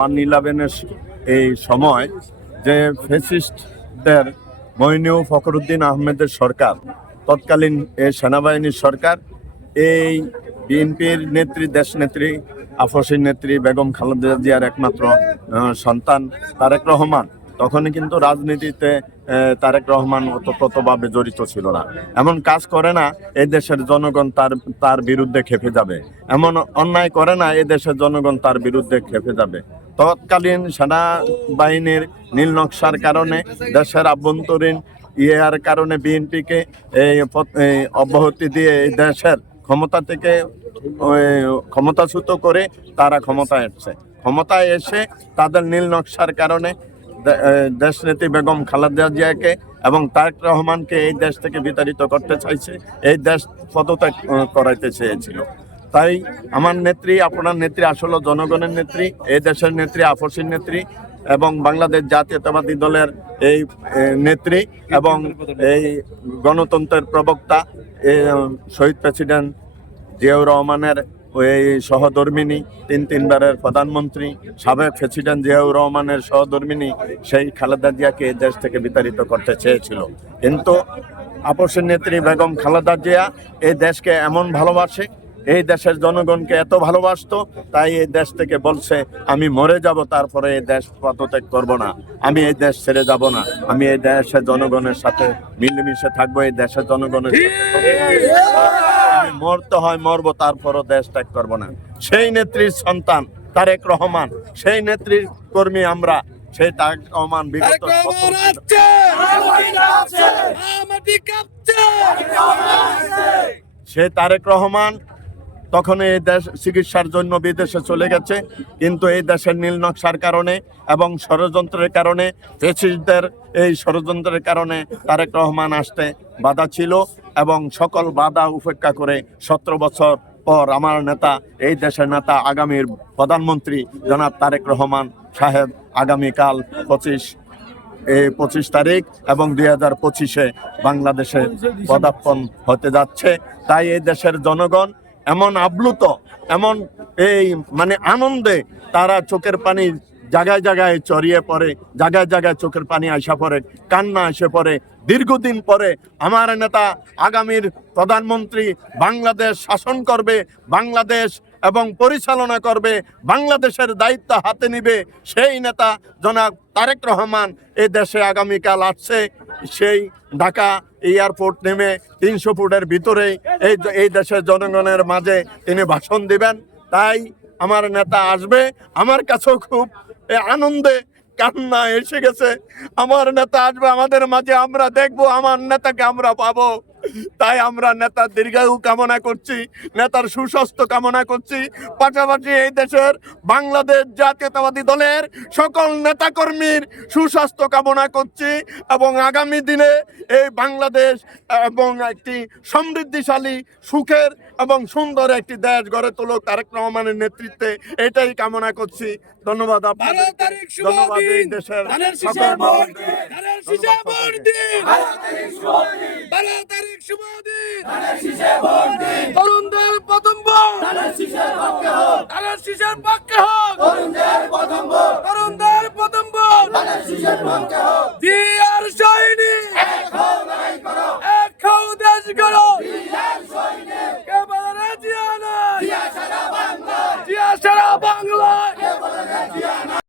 9/11-এর এই সময় যে ফ্যাসিস্টদের মইনু ফখরুদ্দিন আহমেদের সরকার, তৎকালীন সেনাবাহিনীর সরকার, এই বিএনপির নেত্রী, দেশনেত্রী, আফসীর নেত্রী বেগম খালেদা জিয়ার একমাত্র সন্তান তারেক রহমান, তখনই কিন্তু রাজনীতিতে তারেক রহমান ওতপ্রোতভাবে জড়িত ছিল না। এমন কাজ করে না এই দেশের জনগণ তার বিরুদ্ধে খেপে যাবে, এমন অন্যায় করে না এই দেশের জনগণ তার বিরুদ্ধে খেপে যাবে। তৎকালীন সেনাবাহিনীর নীল নকশার কারণে, দেশের আভ্যন্তরীণ ইয়ের কারণে বিএনপিকে অব্যাহতি দিয়ে এই দেশের ক্ষমতা থেকে ক্ষমতাচ্যুত করে তারা ক্ষমতায় এসে তাদের নীল নকশার কারণে দেশনেত্রী বেগম খালেদা জিয়াকে এবং তারেক রহমানকে এই দেশ থেকে বিতাড়িত করতে চাইছে, এই দেশ পদত্যাগ করাইতে চেয়েছিল। তাই আমার নেত্রী, আপনার নেত্রী আসলে জনগণের নেত্রী, এই দেশের নেত্রী, আফসীর নেত্রী এবং বাংলাদেশ জাতীয়তাবাদী দলের এই নেত্রী এবং এই গণতন্ত্রের প্রবক্তা, শহীদ প্রেসিডেন্ট জিয়াউর রহমানের এই সহধর্মিনী, তিনবারের প্রধানমন্ত্রী, সাবেক প্রেসিডেন্ট জিয়াউর রহমানের সহধর্মিনী সেই খালেদা জিয়াকে এই দেশ থেকে বিতাড়িত করতে চেয়েছিল। কিন্তু আপসের নেত্রী বেগম খালেদা জিয়া এই দেশকে এমন ভালোবাসে, এই দেশের জনগণকে এত ভালোবাসতো, তাই এই দেশ থেকে বলছে আমি মরে যাব, তারপরে এই দেশ পদত্যাগ করব না, আমি এই দেশ ছেড়ে যাব না, আমি এই দেশের জনগণের সাথে মিলেমিশে থাকবো, এই দেশের জনগণের মরতে হয় মরবো, তারপরও দেশ ত্যাগ করবো না। সেই নেত্রীর সন্তান তারেক রহমান, সেই নেত্রীর কর্মী আমরা। সেই তারেক রহমান বিগত সেই তারেক রহমান তখন এই দেশ চিকিৎসার জন্য বিদেশে চলে গেছে, কিন্তু এই দেশের নীল নকশার কারণে এবং ষড়যন্ত্রের কারণে, ফ্যাসিস্টদের এই ষড়যন্ত্রের কারণে তারেক রহমান আসতে বাধা ছিল এবং সকল বাধা উপেক্ষা করে 17 বছর পর আমার নেতা, এই দেশের নেতা, আগামীর প্রধানমন্ত্রী জনাব তারেক রহমান সাহেব আগামীকাল 25 তারিখ এবং 2025-এ বাংলাদেশে পদার্পণ হতে যাচ্ছে। তাই এই দেশের জনগণ এমন আপ্লুত, এমন আনন্দে তারা চোখের পানি জায়গায় জায়গায় চড়িয়ে পড়ে, জায়গায় জায়গায় চোখের পানি আসা পড়ে, কান্না এসে পড়ে। দীর্ঘদিন পরে আমার নেতা আগামীর প্রধানমন্ত্রী, বাংলাদেশ শাসন করবে, বাংলাদেশ এবং পরিচালনা করবে, বাংলাদেশের দায়িত্ব হাতে নিবে, সেই নেতা জনাব তারেক রহমান এই দেশে আগামীকাল আসছে। সেই ঢাকা এয়ারপোর্ট নেমে 300 ফুটের ভিতরেই এই দেশের জনগণের মাঝে তিনি ভাষণ দিবেন। তাই আমার নেতা আসবে। আমার কাছেও খুব আনন্দে কান্না এসে গেছে। আমার নেতা আসবে আমাদের মাঝে, আমরা দেখবো, আমার নেতাকে আমরা পাবো। তাই আমরা নেতার দীর্ঘায়ু কামনা করছি, নেতার সুস্বাস্থ্য কামনা করছি। পাশাপাশি এই দেশের বাংলাদেশ জাতীয়তাবাদী দলের সকল নেতাকর্মীর সুস্বাস্থ্য কামনা করছি এবং আগামী দিনে এই বাংলাদেশ এবং একটি সমৃদ্ধিশালী, সুখের এবং সুন্দর একটি দেশ গড়ে তুলুক তারেক রহমানের নেতৃত্বে, এটাই কামনা করছি। ধন্যবাদ আপনাদের, ধন্যবাদ এই দেশের তরুণদের প্রথম ভোট, ধানের শীষের পক্ষে হোক,